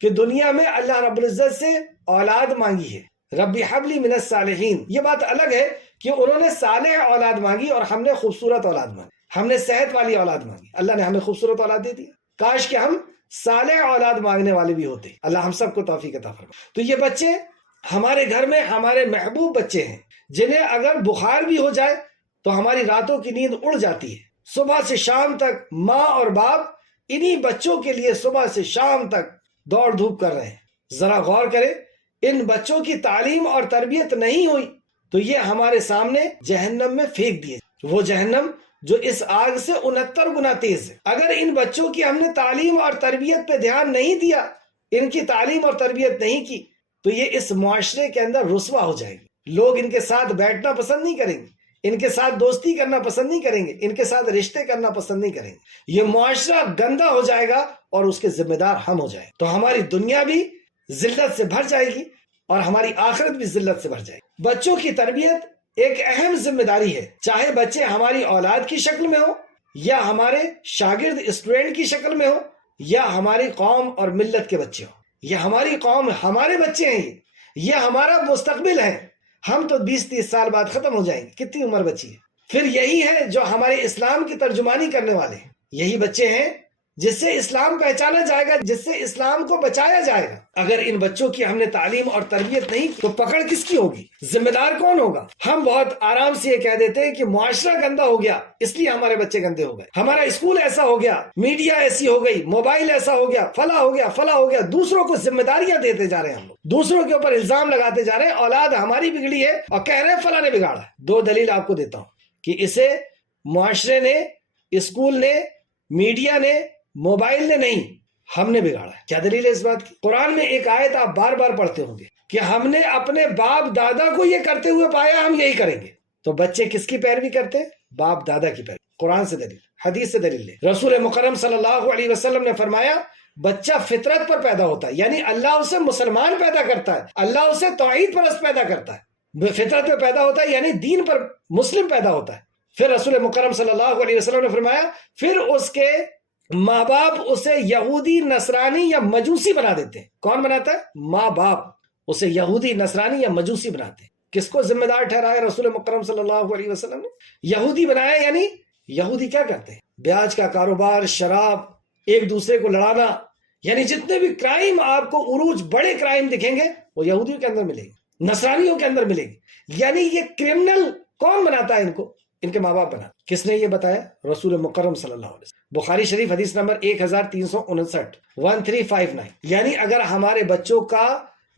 کہ دنیا میں اللہ رب العزت سے اولاد مانگی ہے. ربی حبلی من الصالحین. یہ بات الگ ہے کہ انہوں نے صالح اولاد مانگی اور ہم نے خوبصورت اولاد مانگی، ہم نے صحت والی اولاد مانگی. اللہ نے ہمیں خوبصورت اولاد دے دی. کاش کہ ہم صالح اولاد مانگنے والے بھی ہوتے. اللہ ہم سب کو توفیق عطا فرمائے. تو یہ بچے ہمارے گھر میں ہمارے محبوب بچے ہیں جنہیں اگر بخار بھی ہو جائے تو ہماری راتوں کی نیند اڑ جاتی ہے. صبح سے شام تک ماں اور باپ انہی بچوں کے لیے صبح سے شام تک دوڑ دھوپ کر رہے ہیں. ذرا غور کریں، ان بچوں کی تعلیم اور تربیت نہیں ہوئی تو یہ ہمارے سامنے جہنم میں پھینک دیے. وہ جہنم جو اس آگ سے 69 گنا تیز ہے. اگر ان بچوں کی ہم نے تعلیم اور تربیت پہ دھیان نہیں دیا، ان کی تعلیم اور تربیت نہیں کی تو یہ اس معاشرے کے اندر رسوا ہو جائے گی. لوگ ان کے ساتھ بیٹھنا پسند نہیں کریں گے، ان کے ساتھ دوستی کرنا پسند نہیں کریں گے، ان کے ساتھ رشتے کرنا پسند نہیں کریں گے. یہ معاشرہ گندا ہو جائے گا اور اس کے ذمہ دار ہم ہو جائیں. تو ہماری دنیا بھی ذلت سے بھر جائے گی اور ہماری آخرت بھی ذلت سے بھر جائے گی. بچوں کی تربیت ایک اہم ذمہ داری ہے، چاہے بچے ہماری اولاد کی شکل میں ہو یا ہمارے شاگرد اسٹوڈنٹ کی شکل میں ہو یا ہماری قوم اور ملت کے بچے ہو. یہ ہماری قوم، ہمارے بچے ہیں، یہ ہمارا مستقبل ہے. ہم تو 20-30 سال بعد ختم ہو جائیں گے. کتنی عمر بچی ہے؟ پھر یہی ہے جو ہمارے اسلام کی ترجمانی کرنے والے ہیں. یہی بچے ہیں جس سے اسلام پہچانا جائے گا، جس سے اسلام کو بچایا جائے گا. اگر ان بچوں کی ہم نے تعلیم اور تربیت نہیں کی تو پکڑ کس کی ہوگی؟ ذمہ دار کون ہوگا؟ ہم بہت آرام سے یہ کہہ دیتے ہیں کہ معاشرہ گندا ہو گیا اس لیے ہمارے بچے گندے ہو گئے، ہمارا اسکول ایسا ہو گیا، میڈیا ایسی ہو گئی، موبائل ایسا ہو گیا، فلاں ہو گیا، فلاں ہو گیا. دوسروں کو ذمہ داریاں دیتے جا رہے ہیں، ہم لوگ دوسروں کے اوپر الزام لگاتے جا رہے ہیں. اولاد ہماری بگڑی ہے اور کہہ رہے ہیں فلاں نے بگاڑا. 2 دلیل آپ کو دیتا ہوں کہ اسے معاشرے نے، اسکول نے، میڈیا نے، موبائل نے نہیں، ہم نے بگاڑا ہے. کیا دلیل ہے اس بات کی؟ قرآن میں ایک آیت آپ بار بار پڑھتے ہوں گے کہ ہم نے اپنے باپ دادا کو یہ کرتے ہوئے پایا، ہم یہی کریں گے. تو بچے کس کی پیروی کرتے ہیں؟ باپ دادا کی پیروی. قرآن سے دلیل، حدیث سے دلیل لے. رسول مکرم صلی اللہ علیہ وسلم نے فرمایا بچہ فطرت پر پیدا ہوتا ہے، یعنی اللہ اسے مسلمان پیدا کرتا ہے، اللہ اسے توحید پرست پیدا کرتا ہے. فطرت پہ پیدا ہوتا ہے یعنی دین پر مسلم پیدا ہوتا ہے. پھر رسول مکرم صلی اللہ علیہ وسلم نے فرمایا پھر اس کے ماں باپ اسے یہودی، نصرانی یا مجوسی بنا دیتے ہیں. کون بناتا ہے؟ ماں باپ اسے یہودی، نصرانی یا مجوسی بناتے ہیں. کس کو ذمہ دار ٹھہرایا رسول مکرم صلی اللہ علیہ وسلم نے؟ یہودی بنایا. یعنی یہودی کیا کرتے ہیں؟ بیاج کا کاروبار، شراب، ایک دوسرے کو لڑانا، یعنی جتنے بھی کرائم آپ کو عروج بڑے کرائم دکھیں گے وہ یہودیوں کے اندر ملیں گے، نصرانیوں کے اندر ملیں گے. یعنی یہ کرمنل کون بناتا ہے؟ ان کو ان کے ماں باپ بناتے. کس نے یہ بتایا؟ رسول مکرم صلی اللہ علیہ وسلم۔ بخاری شریف حدیث نمبر 1359، 1359۔ یعنی اگر ہمارے بچوں کا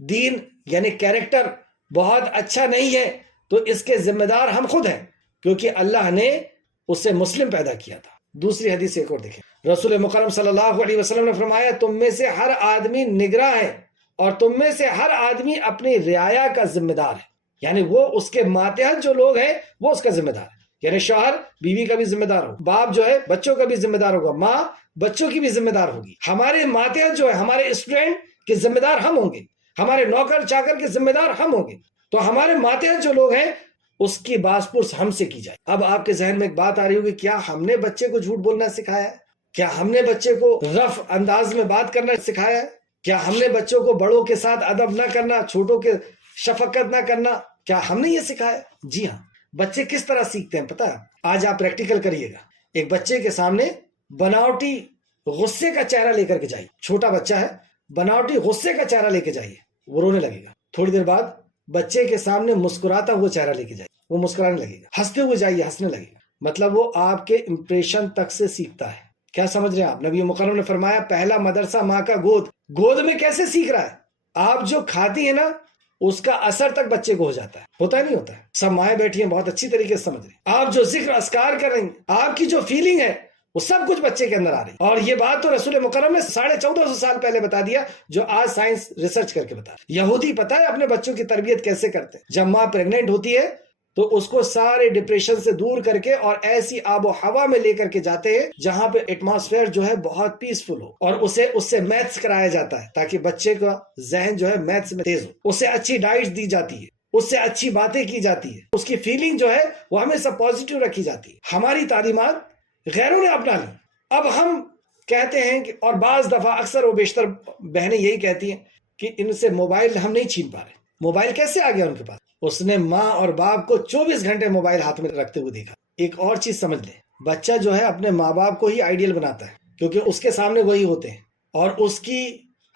دین یعنی کیریکٹر بہت اچھا نہیں ہے تو اس کے ذمہ دار ہم خود ہیں، کیونکہ اللہ نے اسے مسلم پیدا کیا تھا۔ دوسری حدیث ایک اور دیکھیں، رسول مکرم صلی اللہ علیہ وسلم نے فرمایا تم میں سے ہر آدمی نگراں ہے اور تم میں سے ہر آدمی اپنی رعایا کا ذمہ دار ہے، یعنی وہ اس کے ماتحت جو لوگ ہیں وہ اس کا ذمہ دار ہے، یعنی شوہر بیوی کا بھی ذمہ دار ہوگا، باپ جو ہے بچوں کا بھی ذمہ دار ہوگا، ماں بچوں کی بھی ذمہ دار ہوگی، ہمارے ماتحت جو ہے ہمارے اسٹوڈنٹ کے ذمہ دار ہم ہوں گے، ہمارے نوکر چاکر کے ذمہ دار ہم ہوں گے، تو ہمارے ماتحت جو لوگ ہیں اس کی باس پرس ہم سے کی جائے۔ اب آپ کے ذہن میں ایک بات آ رہی ہوگی، کیا ہم نے بچے کو جھوٹ بولنا سکھایا ہے؟ کیا ہم نے بچے کو رف انداز میں بات کرنا سکھایا ہے؟ کیا ہم نے بچوں کو بڑوں کے ساتھ ادب نہ کرنا، چھوٹوں کے شفقت نہ کرنا، کیا ہم نے یہ سکھایا؟ جی ہاں۔ بچے کس طرح سیکھتے ہیں پتہ ہے؟ آج آپ پریکٹیکل کریے گا، ایک بچے کے سامنے بناوٹی غصے کا چہرہ لے کر کے جائیے، چھوٹا بچہ ہے، بناوٹی غصے کا چہرہ لے کے جائیے، وہ رونے لگے گا۔ تھوڑی دیر بعد بچے کے سامنے مسکراتا ہوا چہرہ لے کے جائیے، وہ مسکرانے لگے گا، ہنستے ہوئے جائیے، ہنسنے لگے گا۔ مطلب وہ آپ کے امپریشن تک سے سیکھتا ہے۔ کیا سمجھ رہے ہیں آپ؟ نبی مکرم نے فرمایا پہلا مدرسہ ماں کا گود۔ گود میں کیسے سیکھ رہا ہے؟ آپ جو کھاتی ہیں نا اس کا اثر تک بچے کو ہو جاتا ہے، ہوتا ہے نہیں ہوتا ہے؟ سب مائیں بیٹھی ہیں بہت اچھی طریقے سے سمجھ رہی ہیں، آپ جو ذکر اذکار کر رہی ہیں، آپ کی جو فیلنگ ہے وہ سب کچھ بچے کے اندر آ رہی ہے۔ اور یہ بات تو رسول مکرم نے 1450 سال پہلے بتا دیا، جو آج سائنس ریسرچ کر کے بتا۔ یہودی پتہ ہے اپنے بچوں کی تربیت کیسے کرتے ہیں؟ جب ماں پریگننٹ ہوتی ہے تو اس کو سارے ڈپریشن سے دور کر کے اور ایسی آب و ہوا میں لے کر کے جاتے ہیں جہاں پہ ایٹماسفیئر جو ہے بہت پیسفل ہو، اور اس سے میتھس کرایا جاتا ہے تاکہ بچے کا ذہن جو ہے میتھس میں تیز ہو، اسے اچھی ڈائٹ دی جاتی ہے، اس سے اچھی باتیں کی جاتی ہے، اس کی فیلنگ جو ہے وہ ہمیشہ پازیٹیو رکھی جاتی ہے۔ ہماری تعلیمات غیروں نے اپنا لی۔ اب ہم کہتے ہیں کہ، اور بعض دفعہ اکثر و بیشتر بہنیں یہی کہتی ہیں کہ ان سے موبائل ہم نہیں چھین پا رہے۔ موبائل کیسے آ گیا ان کے پاس؟ اس نے ماں اور باپ کو 24 گھنٹے موبائل ہاتھ میں رکھتے ہوئے دیکھا۔ ایک اور چیز سمجھ لیں، بچہ جو ہے اپنے ماں باپ کو ہی آئیڈیل بناتا ہے، کیونکہ اس کے سامنے وہی ہوتے ہیں اور اس کی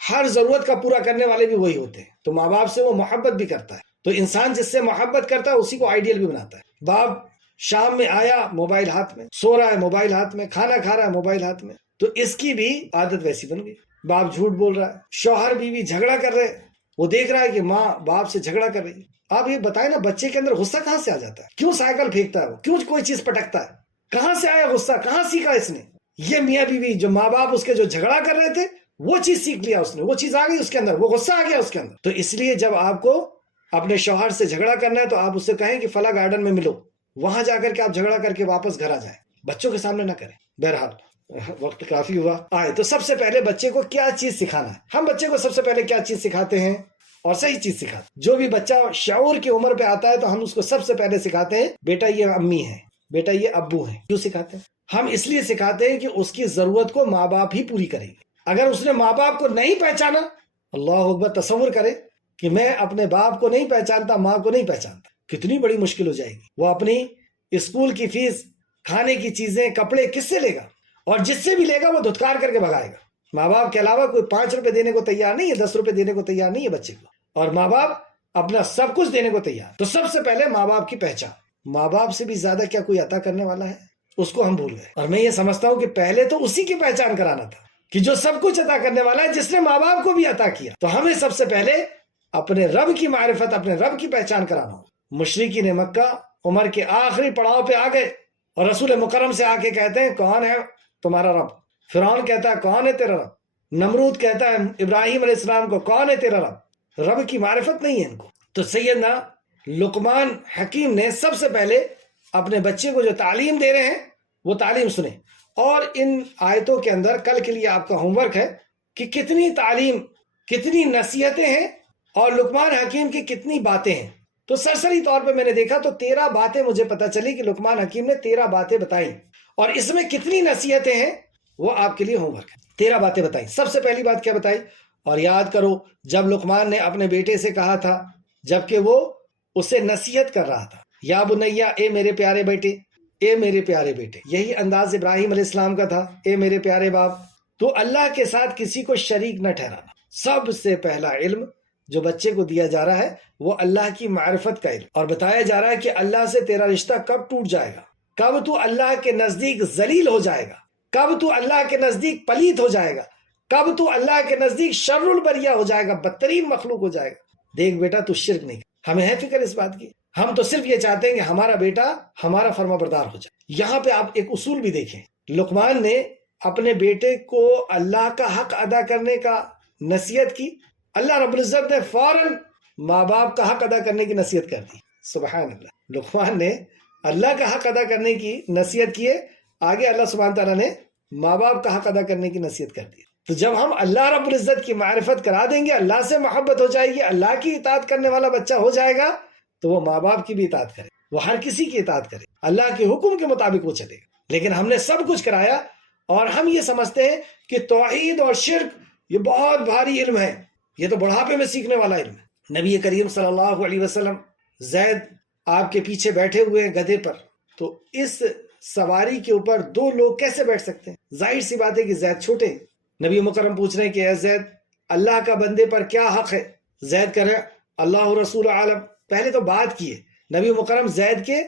ہر ضرورت کا پورا کرنے والے بھی وہی ہوتے ہیں، تو ماں باپ سے وہ محبت بھی کرتا ہے۔ تو انسان جس سے محبت کرتا ہے اسی کو آئیڈیل بھی بناتا ہے۔ باپ شام میں آیا موبائل ہاتھ میں، سو رہا ہے موبائل ہاتھ میں، کھانا کھا رہا ہے موبائل ہاتھ میں، تو اس کی بھی عادت ویسی بن گئی۔ باپ جھوٹ بول رہا ہے، شوہر بیوی جھگڑا کر رہے، وہ دیکھ رہا ہے کہ ماں باپ سے جھگڑا کر رہی ہے۔ آپ یہ بتائیں نا، بچے کے اندر غصہ کہاں سے آ جاتا ہے؟ کیوں سائیکل پھینکتا ہے وہ؟ کیوں کوئی چیز پٹکتا ہے؟ کہاں سے آیا غصہ؟ کہاں سیکھا اس نے؟ یہ میاں بیوی جو ماں باپ اس کے جو جھگڑا کر رہے تھے وہ چیز سیکھ لیا اس نے، وہ چیز آ گئی اس کے اندر، وہ غصہ آ گیا اس کے اندر۔ تو اس لیے جب آپ کو اپنے شوہر سے جھگڑا کرنا ہے تو آپ اس سے کہیں کہ فلاں گارڈن میں ملو، وہاں جا کر کے آپ جھگڑا کر کے واپس گھر آ جائیں، بچوں کے سامنے نہ کریں۔ بہرحال وقت کافی ہوا، آئے تو سب سے پہلے بچے کو کیا چیز سکھانا ہے؟ ہم بچے کو سب سے پہلے کیا چیز سکھاتے ہیں؟ اور صحیح چیز سکھاتے ہیں۔ جو بھی بچہ شعور کی عمر پہ آتا ہے تو ہم اس کو سب سے پہلے سکھاتے ہیں بیٹا یہ امی ہے، بیٹا یہ ابو ہیں۔ کیوں سکھاتے ہیں؟ ہم اس لیے سکھاتے ہیں کہ اس کی ضرورت کو ماں باپ ہی پوری کریں گے۔ اگر اس نے ماں باپ کو نہیں پہچانا، اللہ اکبر، تصور کرے کہ میں اپنے باپ کو نہیں پہچانتا، ماں کو نہیں پہچانتا، کتنی بڑی مشکل ہو جائے گی۔ وہ اپنی اسکول کی فیس، کھانے کی چیزیں، کپڑے کس سے لے گا؟ اور جس سے بھی لے گا وہ دھتکار کر کے بھگائے گا۔ ماں باپ کے علاوہ کوئی 5 روپے دینے کو تیار نہیں ہے، 10 روپے دینے کو تیار نہیں ہے بچے کو، اور ماں باپ اپنا سب کچھ دینے کو تیار۔ تو سب سے پہلے ماں باپ کی پہچان۔ ماں باپ سے بھی زیادہ کیا کوئی عطا کرنے والا ہے؟ اس کو ہم بھول گئے۔ اور میں یہ سمجھتا ہوں کہ پہلے تو اسی کی پہچان کرانا تھا کہ جو سب کچھ عطا کرنے والا ہے، جس نے ماں باپ کو بھی عطا کیا۔ تو ہمیں سب سے پہلے اپنے رب کی معرفت، اپنے رب کی پہچان کرانا ہو۔ مشرکین مکہ عمر کے آخری پڑاؤ پہ آ گئے اور رسول مکرم سے آ کے کہتے ہیں کون ہے تمہارا رب؟ فرعون کہتا ہے کون ہے تیرا رب؟ نمرود کہتا ہے ابراہیم علیہ السلام کو کون ہے تیرا رب؟ رب کی معرفت نہیں ہے ان کو۔ تو سیدنا لقمان حکیم نے سب سے پہلے اپنے بچے کو جو تعلیم دے رہے ہیں وہ تعلیم سنیں۔ اور ان آیتوں کے اندر کل کے لیے آپ کا ہوم ورک ہے کہ کتنی تعلیم، کتنی نصیحتیں ہیں اور لقمان حکیم کی کتنی باتیں ہیں۔ تو سرسری طور پہ میں نے دیکھا تو 13 باتیں مجھے پتہ چلی کہ لقمان حکیم نے 13 باتیں بتائیں، اور اس میں کتنی نصیحتیں ہیں وہ آپ کے لیے ہوم ورک ہے۔ 13 باتیں بتائیں۔ سب سے پہلی بات کیا بتائی؟ اور یاد کرو جب لقمان نے اپنے بیٹے سے کہا تھا، جبکہ وہ اسے نصیحت کر رہا تھا، یا بنیا، اے میرے پیارے بیٹے، اے میرے پیارے بیٹے، یہی انداز ابراہیم علیہ السلام کا تھا، اے میرے پیارے باپ، تو اللہ کے ساتھ کسی کو شریک نہ ٹھہرانا۔ سب سے پہلا علم جو بچے کو دیا جا رہا ہے وہ اللہ کی معرفت کا علم، اور بتایا جا رہا ہے کہ اللہ سے تیرا رشتہ کب ٹوٹ جائے گا، کب تو اللہ کے نزدیک ذلیل ہو جائے گا، کب تو اللہ کے نزدیک پلیت ہو جائے گا، کب تو اللہ کے نزدیک شر البریہ ہو جائے گا، بدترین مخلوق ہو جائے گا۔ دیکھ بیٹا تو شرک نہیں، ہمیں ہے فکر اس بات کی، ہم تو صرف یہ چاہتے ہیں کہ ہمارا بیٹا ہمارا فرما بردار ہو جائے۔ یہاں پہ آپ ایک اصول بھی دیکھیں، لقمان نے اپنے بیٹے کو اللہ کا حق ادا کرنے کا نصیحت کی، اللہ رب العزت نے فوراً ماں باپ کا حق ادا کرنے کی نصیحت کر دی۔ سبحان اللہ، لقمان نے اللہ کا حق ادا کرنے کی نصیحت کی ہے، آگے اللہ سبحانہ تعالیٰ نے ماں باپ کا حق ادا کرنے کی نصیحت کر دی۔ تو جب ہم اللہ رب العزت کی معرفت کرا دیں گے، اللہ سے محبت ہو جائے گی، اللہ کی اطاعت کرنے والا بچہ ہو جائے گا، تو وہ ماں باپ کی بھی اطاعت کرے، وہ ہر کسی کی اطاعت کرے، اللہ کے حکم کے مطابق وہ چلے گا۔ لیکن ہم نے سب کچھ کرایا اور ہم یہ سمجھتے ہیں کہ توحید اور شرک یہ بہت بھاری علم ہے، یہ تو بڑھاپے میں سیکھنے والا علم ہے۔ نبی کریم صلی اللہ علیہ وسلم، زید آپ کے پیچھے بیٹھے ہوئے ہیں گدھے پر، تو اس سواری کے اوپر دو لوگ کیسے بیٹھ سکتے ہیں؟ ظاہر سی بات ہے کہ زید چھوٹے ہیں۔ نبی مکرم پوچھ رہے ہیں کہ اے زید، اللہ کا بندے پر کیا حق ہے؟ زید کہہ رہے اللہ رسول عالم۔ پہلے تو بات کیے، نبی مکرم زید کے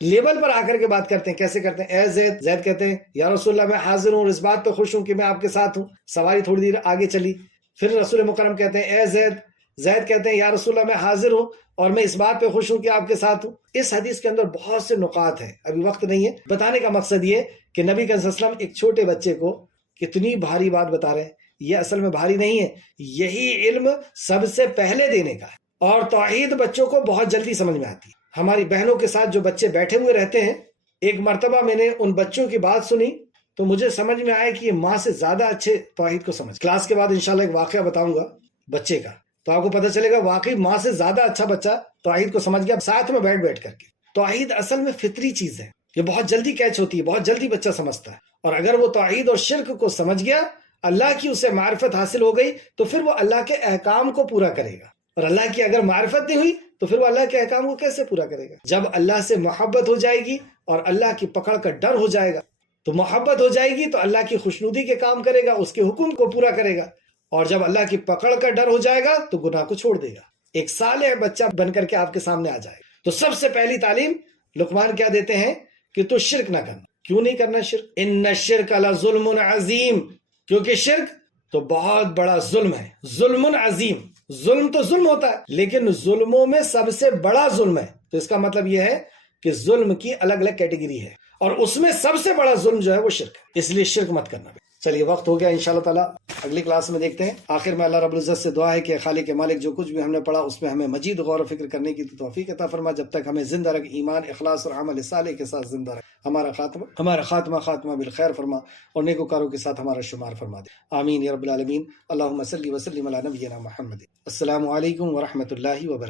لیول پر آ کر کے بات کرتے ہیں، کیسے کرتے ہیں؟ اے زید، زید کہتے ہیں یا رسول اللہ میں حاضر ہوں اور اس بات پہ خوش ہوں کہ میں آپ کے ساتھ ہوں۔ سواری تھوڑی دیر آگے چلی، پھر رسول مکرم کہتے ہیں اے زید، زید کہتے ہیں یا رسول اللہ میں حاضر ہوں اور میں اس بات پہ خوش ہوں کہ آپ کے ساتھ ہوں۔ اس حدیث کے اندر بہت سے نکات ہیں، ابھی وقت نہیں ہے بتانے کا۔ مقصد یہ کہ نبی صلی اللہ علیہ وسلم ایک چھوٹے بچے کو کتنی بھاری بات بتا رہے ہیں۔ یہ اصل میں بھاری نہیں ہے، یہی علم سب سے پہلے دینے کا ہے، اور توحید بچوں کو بہت جلدی سمجھ میں آتی ہے۔ ہماری بہنوں کے ساتھ جو بچے بیٹھے ہوئے رہتے ہیں، ایک مرتبہ میں نے ان بچوں کی بات سنی تو مجھے سمجھ میں آیا کہ یہ ماں سے زیادہ اچھے توحید کو سمجھ۔ کلاس کے بعد انشاءاللہ ایک واقعہ بتاؤں گا بچے کا، تو آپ کو پتہ چلے گا واقعی ماں سے زیادہ اچھا بچہ توحید کو سمجھ گیا، ساتھ میں بیٹھ کر کے۔ توحید اصل میں فطری چیز ہے، یہ بہت جلدی کیچ ہوتی ہے، بہت جلدی بچہ سمجھتا ہے، اور اگر وہ توحید اور شرک کو سمجھ گیا، اللہ کی اسے معرفت حاصل ہو گئی، تو پھر وہ اللہ کے احکام کو پورا کرے گا۔ اور اللہ کی اگر معرفت نہیں ہوئی تو پھر وہ اللہ کے احکام کو کیسے پورا کرے گا؟ جب اللہ سے محبت ہو جائے گی اور اللہ کی پکڑ کا ڈر ہو جائے گا، تو محبت ہو جائے گی تو اللہ کی خوشنودی کے کام کرے گا، اس کے حکم کو پورا کرے گا، اور جب اللہ کی پکڑ کا ڈر ہو جائے گا تو گناہ کو چھوڑ دے گا، ایک صالح بچہ بن کر کے آپ کے سامنے آ جائے گا۔ تو سب سے پہلی تعلیم لقمان کیا دیتے ہیں کہ تو شرک نہ کرنا۔ کیوں نہیں کرنا شرک؟ ان الشرک لظلم عظیم، کیونکہ شرک تو بہت بڑا ظلم ہے، ظلم عظیم۔ ظلم تو ظلم ہوتا ہے، لیکن ظلموں میں سب سے بڑا ظلم ہے، تو اس کا مطلب یہ ہے کہ ظلم کی الگ الگ کیٹیگری ہے، اور اس میں سب سے بڑا ظلم جو ہے وہ شرک ہے، اس لیے شرک مت کرنا۔ چلیے وقت ہو گیا، انشاءاللہ تعالیٰ اگلی کلاس میں دیکھتے ہیں۔ آخر میں اللہ رب العزت سے دعا ہے کہ خالق مالک جو کچھ بھی ہم نے پڑھا اس میں ہمیں مزید غور و فکر کرنے کی توفیق عطا فرما، جب تک ہمیں زندہ رکھ، ایمان، اخلاص اور عمل صالح کے ساتھ زندہ رکھ، ہمارا خاتمہ بالخیر فرما، اور نیکوکاروں کے ساتھ ہمارا شمار فرما دے، آمین یا رب العالمین۔ اللہم صلی وسلم علی نبینا محمد۔ السلام علیکم ورحمۃ اللہ وبرکاتہ۔